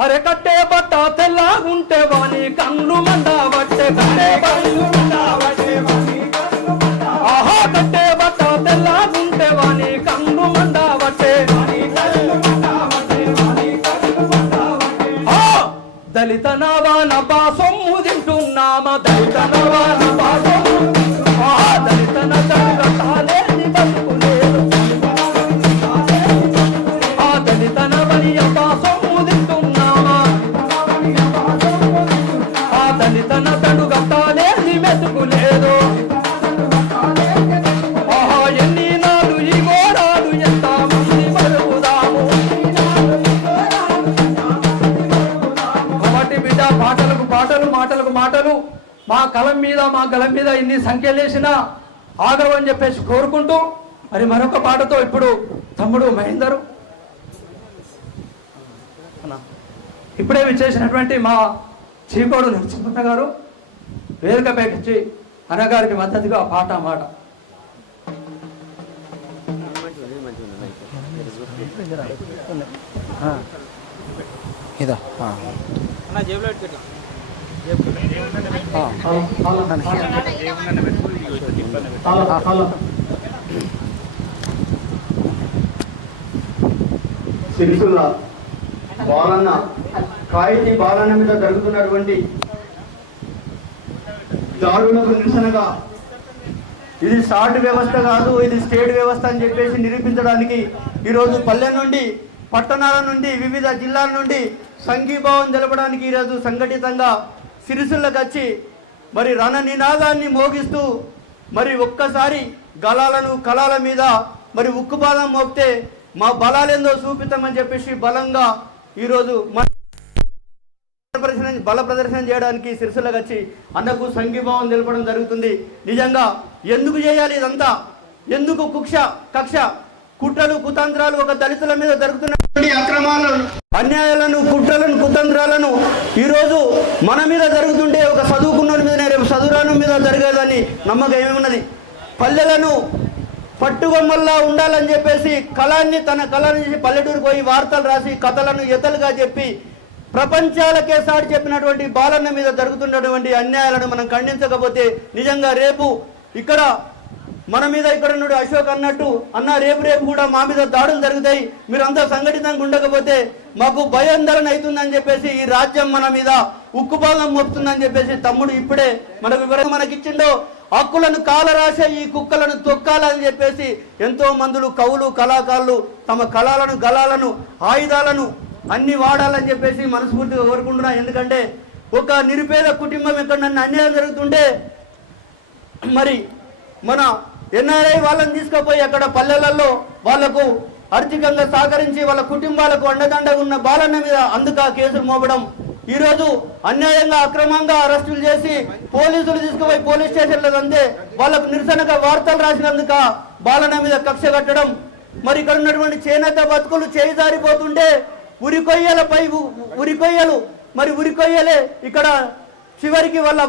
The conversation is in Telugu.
నాడు బట్ట తెల్లగుంటే వాని కన్ను మండ బట్టే కట్టే ఆహా కట్టే బట్ట తెల్లగుంటే వాని కన్ను మండ బట్టే మాటలు మా కలం మీద మా గలం మీద ఇన్ని సంఖ్యలేసినా ఆగరు అని చెప్పేసి కోరుకుంటూ మరి మరొక పాటతో ఇప్పుడు తమ్ముడు మహేందరు. అన్న, ఇప్పుడే విచ్చేసినటువంటి మా చీకోడు నరసింహన్న గారు వేదికపైకి వచ్చి అన్నగారికి మద్దతుగా పాట మాట. ఇదా. ఆ. బాలన్న కాయితీ బాలన్న మీద జరుగుతున్నటువంటి దాడులకు నిరసనగా ఇది షార్ట్ వ్యవస్థ కాదు ఇది స్టేట్ వ్యవస్థ అని చెప్పేసి నిరూపించడానికి ఈరోజు పల్లె నుండి పట్టణాల నుండి వివిధ జిల్లాల నుండి సంఘీభావం తెలపడానికి ఈరోజు సంఘటితంగా సిరిసిల్లకి వచ్చి మరి రణ నినాదాన్ని మోగిస్తూ మరి ఒక్కసారి గలాలను కళాల మీద మరి ఉక్కుపాదం మోపితే మా బలాలేందో చూపిస్తామని చెప్పేసి బలంగా ఈరోజు మన ప్రదర్శన బల ప్రదర్శన చేయడానికి సిరిసిల్లకి వచ్చి అన్నకు సంఘీభావం తెలపడం జరుగుతుంది. నిజంగా ఎందుకు చేయాలి ఇదంతా? ఎందుకు కుక్ష కక్ష కుట్రలు కుతంత్రాలు ఒక దళితుల మీద జరుగుతున్నటువంటి అక్రమాలను అన్యాయాలను కుట్రలను కుతంత్రాలను ఈరోజు మన మీద జరుగుతుంటే ఒక చదువుకున్న మీద రేపు చదువురాను మీద జరగదని నమ్మకం ఏమున్నది? పల్లెలను పట్టుగొమ్మల్లా ఉండాలని చెప్పేసి కళాన్ని తన కళని చేసి పల్లెటూరు పోయి వార్తలు రాసి కథలను ఎతలుగా చెప్పి ప్రపంచాలకే సాటి చెప్పినటువంటి బాలన్న మీద జరుగుతున్నటువంటి అన్యాయాలను మనం ఖండించకపోతే నిజంగా రేపు ఇక్కడ మన మీద ఇక్కడ నుండి అశోక్ అన్నట్టు అన్న రేపు రేపు కూడా మా మీద దాడులు జరుగుతాయి. మీరంతా సంఘటితంగా ఉండకపోతే మాకు భయాందోళన అవుతుందని చెప్పేసి ఈ రాజ్యం మన మీద ఉక్కుపాదం మోపుతుందని చెప్పేసి తమ్ముడు ఇప్పుడే మనకు వివరంగా మనకిచ్చిండో. హక్కులను కాలరాసే ఈ కుక్కలను తొక్కాలని చెప్పేసి ఎంతో మందులు కవులు కళాకారులు తమ కళలను గలాలను ఆయుధాలను అన్ని వాడాలని చెప్పేసి మనస్ఫూర్తిగా కోరుకుంటున్నా. ఎందుకంటే ఒక నిరుపేద కుటుంబం ఇక్కడ నన్ను అన్యాయం జరుగుతుంటే మరి మన ఎన్ఆర్ఐ వాళ్ళని తీసుకుపోయి అక్కడ పల్లెలలో వాళ్ళకు ఆర్థికంగా సహకరించి వాళ్ళ కుటుంబాలకు అండదండగా ఉన్న బాలన్న మీద అందుక కేసులు మోపడం. ఈరోజు అన్యాయంగా అక్రమంగా అరెస్టులు చేసి పోలీసులు తీసుకుపోయి పోలీస్ స్టేషన్లకు అందే వాళ్ళకు నిరసనగా వార్తలు రాసినందుక బాలన్న మీద కక్ష కట్టడం. మరి ఇక్కడ ఉన్నటువంటి చేనేత బతుకులు చేయిదారిపోతుంటే ఉరికొయ్యలపై ఉరికొయ్యలు మరి ఉరికొయ్యలే ఇక్కడ చివరికి వాళ్ళ